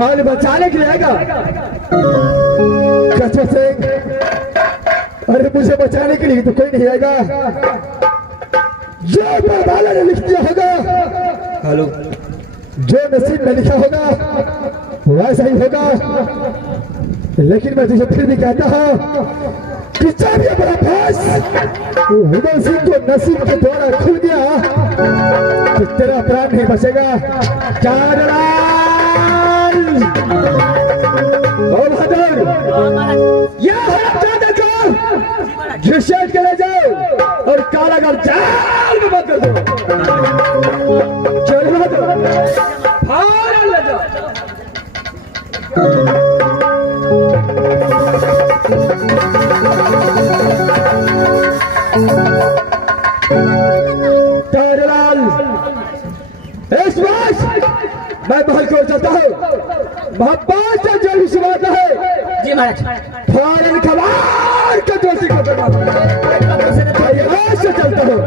जान बचाने के लिए आएगा। कच्चा सिंह, अरे मुझे बचाने के लिए तो कोई नहीं आएगा। जो वाला ने लिख दिया होगा, हेलो, जो नसीब में लिखा होगा वैसा ही होगा। लेकिन मैं तुझे फिर भी कहता हूँ कि जब ये बड़ा फैस उदय सिंह को नसीब के द्वारा खुल गया तो तेरा प्राण नहीं बचेगा। घिसेट के ले जाओ और कारागार जेल में बंद कर दो। चलो ले जाओ। तारलाल, इस वक्त मैं महल को चलता हूँ। मोहब्बत से जो भी सुनाता है जी महाराज, फौरन खबर का दोषी को से चलता हूँ।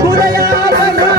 खुदया बना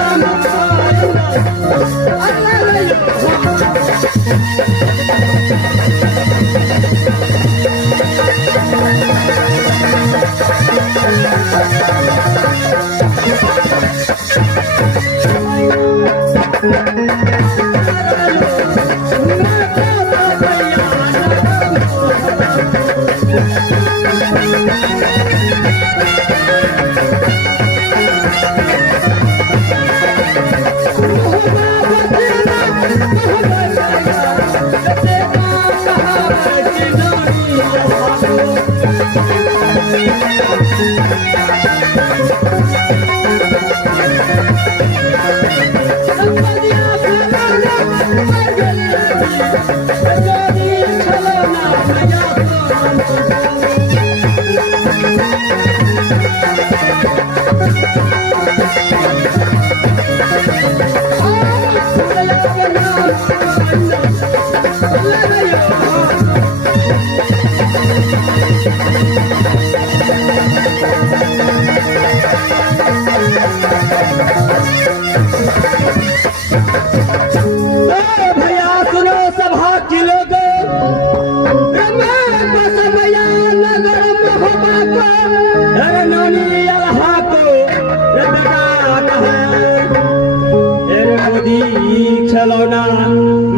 गोदी खिलौना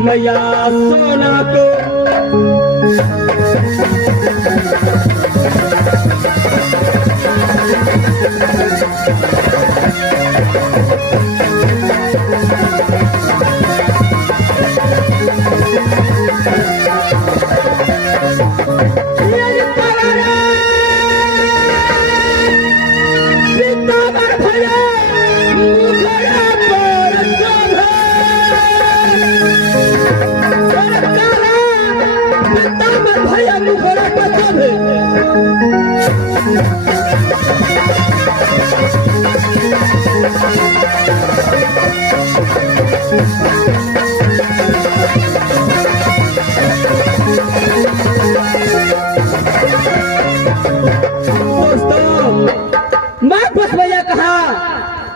मैया सोना को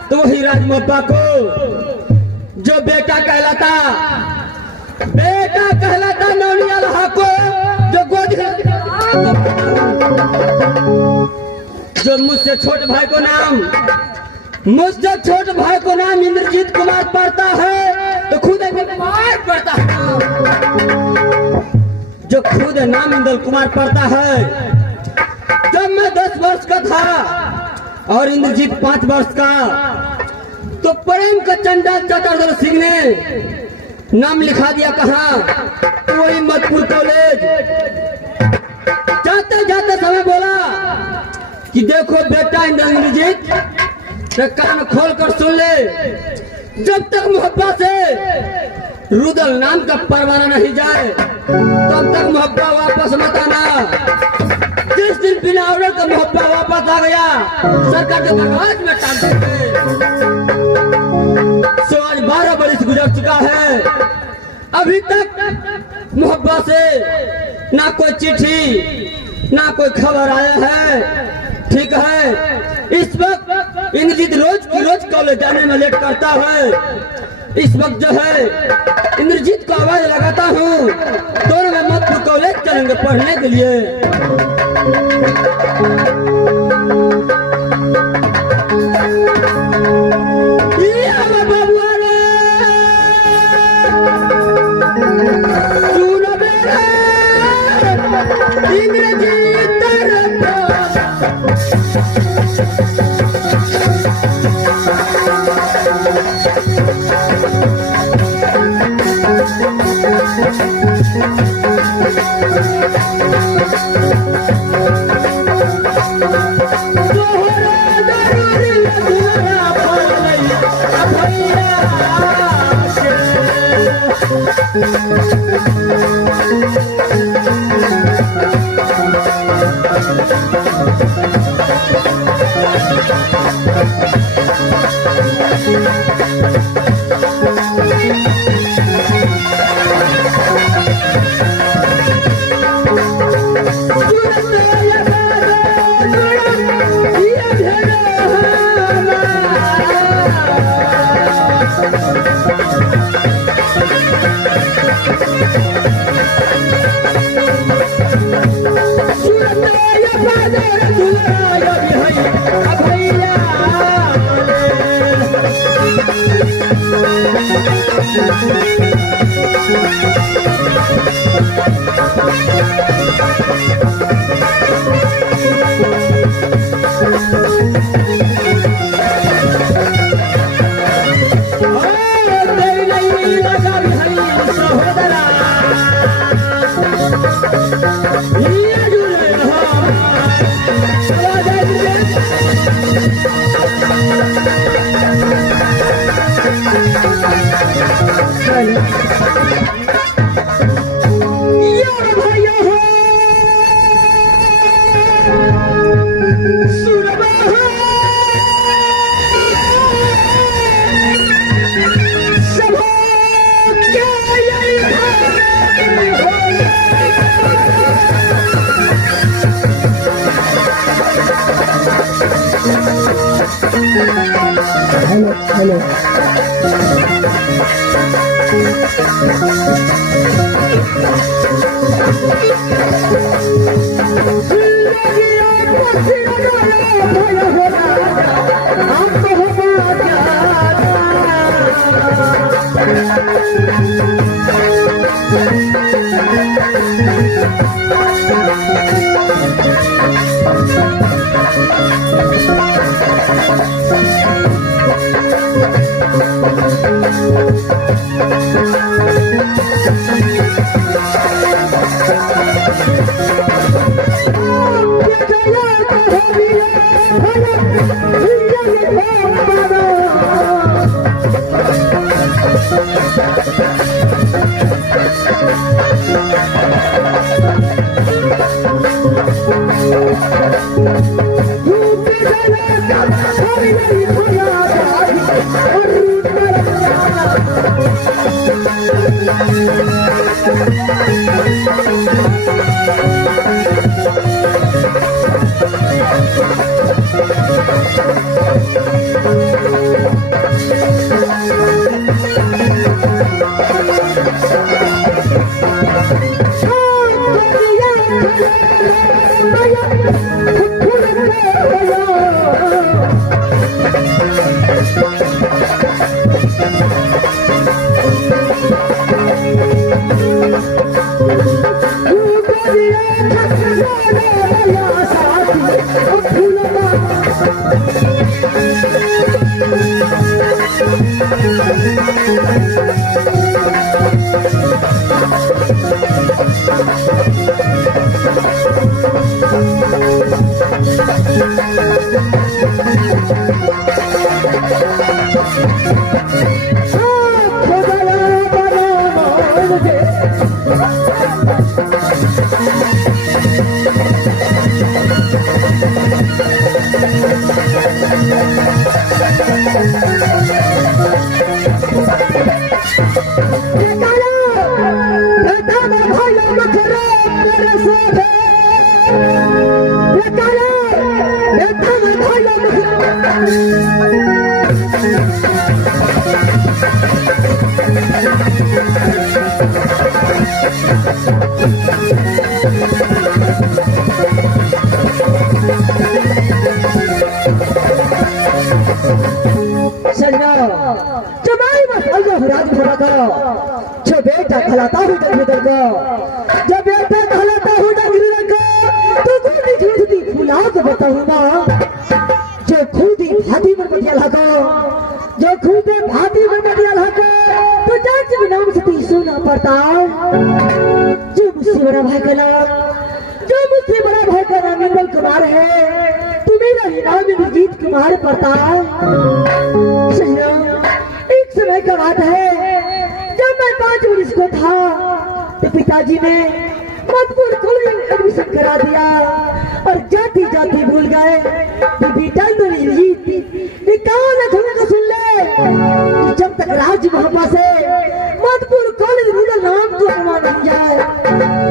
तो ही राजमप्पा को जो बेटा कहलाता नौनियाल को जो गोद जो मुझसे छोटे भाई को नाम इंद्रजीत कुमार पड़ता है तो खुद कुमार पड़ता है जो खुद नाम इंद्र कुमार पड़ता है। जब मैं 10 वर्ष का था और इंद्रजीत 5 वर्ष का तो प्रेम का चंडाल चतुर्धर सिंह ने नाम लिखा दिया कहा वही मधुपुर कॉलेज। जाते जाते समय बोला कि देखो बेटा इंद्रजीत कान खोल कर सुन ले, जब तक मोहब्बत से रुदल नाम का परवाना नहीं जाए तब तक मोहब्बत वापस मत आना। जिस दिन बिना ऑर्डर का मोहब्बत वापस आ गया सरकार के दरवाजे में टांग देंगे। सो आज 12 बरस गुजर चुका है, अभी तक मोहब्बत से ना कोई चिट्ठी ना कोई खबर आया है। ठीक है, इस वक्त इंद्रजीत रोज की रोज कॉलेज जाने में लेट करता है। इस वक्त जो है इंद्रजीत को आवाज लगाता हूँ दोनों में मधुपुर कॉलेज चलेंगे पढ़ने के लिए। हेलो हम तो जो बेटा खिलाता हूँ डंगर को, जब बेटा खिलाता हूँ डंगर को, तो खुदी खुदी फुला को बताऊंगा। जो खुदी भाती में बटियाला को, जो खुदे भाती में बटियाला को, तो जांच के नाम से ती सुना पड़ता। जो मुझसे बड़ा भाई का नाम, जो मुझसे बड़ा भाई का नाम इंद्र कुमार है, तो मेरा ही नाम इंद्रजीत कुमार पड़ता। एक समय का बात है, जब मैं 5 वर्ष को था तो पिताजी ने मधुपुर कॉलेज में एडमिशन करा दिया और जाती जाती भूल गए कि बेटा तो निकाल का सुन ले कि जब तक राज मोहब्बत से मधुपुर कॉलेज रूरल नाम को प्रमाण नहीं जाए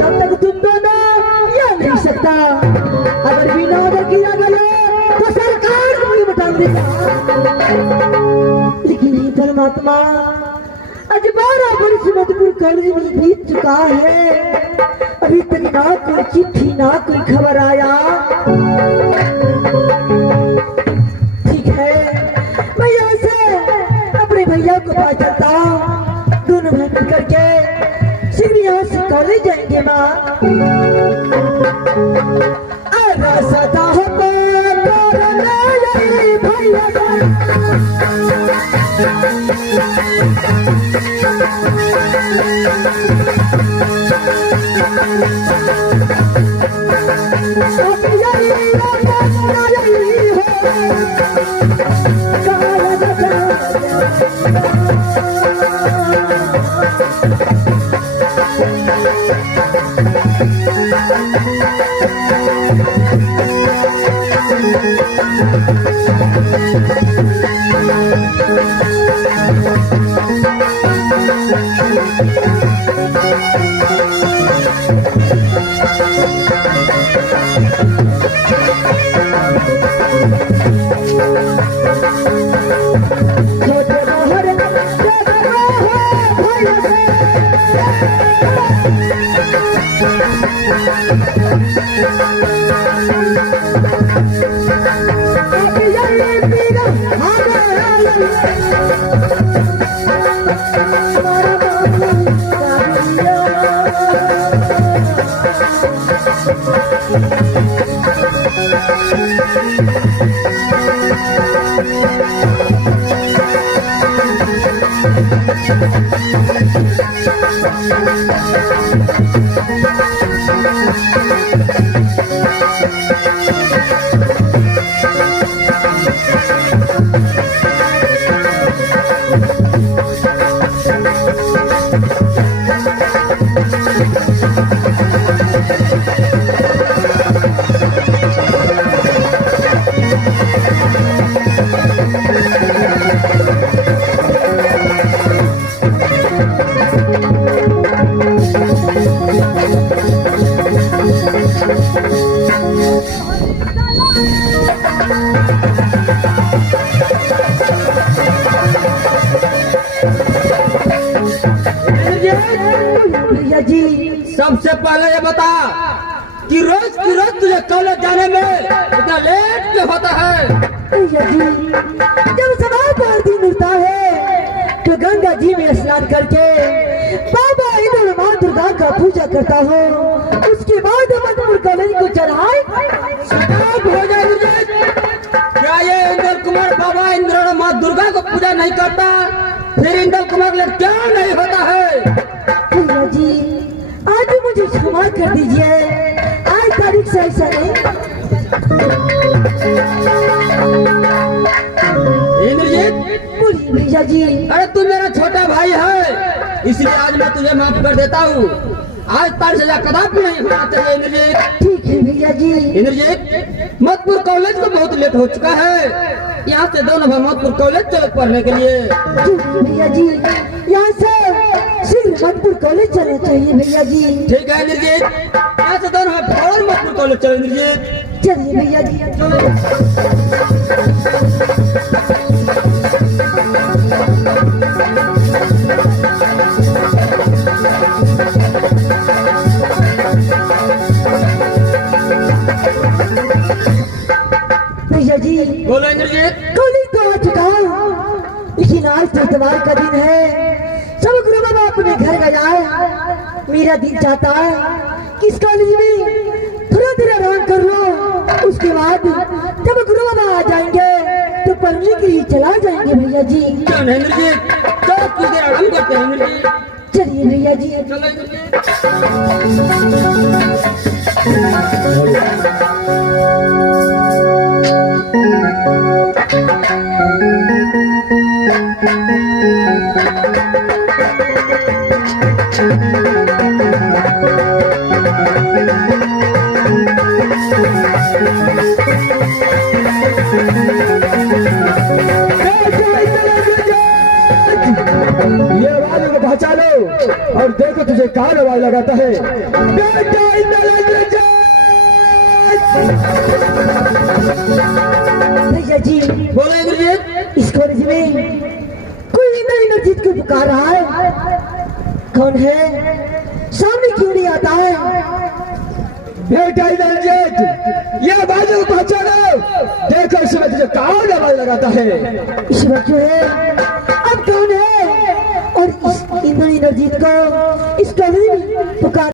तब तक तुम दोनों यह नहीं सकता। अगर बिना ऑर्डर किया गया तो सरकार को भी बता देगा। लेकिन परमात्मा आज 12 वर्ष मधुपुर कॉलेज में बीत चुका है, अभी तक ना कोई चिट्ठी ना कोई खबर आया। ठीक है, मैं यहाँ से अपने भैया को पास चलता हूँ, दोनों भाई मिल करके सीधे यहाँ से कॉलेज जाएंगे। माँ सदा हो भैया जी सबसे पहले ये बता कि रोज की रोज तुझे कॉलेज जाने में इतना लेट क्यों होता है? भैया जी जब सवा पर दिन मिलता है तो गंगा जी में स्नान करके बाबा इंद्र माँ दुर्गा का पूजा करता हूँ। उसके बाद मधुपुर कॉलेज को चढ़ाई शराब हो जाए मुझे। क्या ये इंद्र कुमार बाबा इंद्र माँ दुर्गा को पूजा नहीं करता? फिर इंद्र कुमार ले क्या नहीं होता है? भैया जी आज मुझे क्षमा कर दीजिए, आज तारीख से ऐसा नहीं। इंद्रजीत बोलिए भैया जी। अरे तू मेरा छोटा भाई है, इसलिए आज मैं तुझे माफ कर देता हूँ। आज तारीख सजा कदापि नहीं होना चाहिए इंद्रजीत। ठीक है भैया जी। इंद्रजीत मधुपुर कॉलेज को बहुत लेट हो चुका है, यहाँ से दोनों भाई मधुपुर कॉलेज चलो पढ़ने के लिए। ठीक है भैया जी, यहाँ से शीघ्र मधुपुर कॉलेज चलना चाहिए भैया जी। ठीक है इंद्रजीत, यहाँ से दोनों भाई फौरन मधुपुर कॉलेज चलो इंद्रजीत। चलिए भैया जी। भैया जी बोलो इंद्रजीत। कॉलेज तो आ चुका हूँ, लेकिन आज तो इतवार का दिन है, सब गुरु बाबा अपने घर गया है। मेरा दिल चाहता है कि इस कॉलेज में थोड़ा देर आराम कर लो, उसके बाद जब गुरु बाबा आ जाएंगे तो पढ़ने के लिए चला जाएंगे भैया जी। चलो इंद्रजीत, चलो कुछ देर आराम करते हैं इंद्रजीत। चलिए भैया जी। चलो इंद्रजीत। ये आवाज को पहचानो और देखो तुझे कौन आवाज लगाता है। भैया जी बोलो इंद्रजीत। इस कॉलेज में कोई नई नजीत को पुकार रहा है, कौन है? सामने क्यों नहीं आता है? बेटा इंद्रजीत, ये आवाज को पहचानो, देखो इसमें तुझे कौन आवाज लगाता है। इस वक्त जो है अब कौन है? और इस इंद्र इंद्रजीत को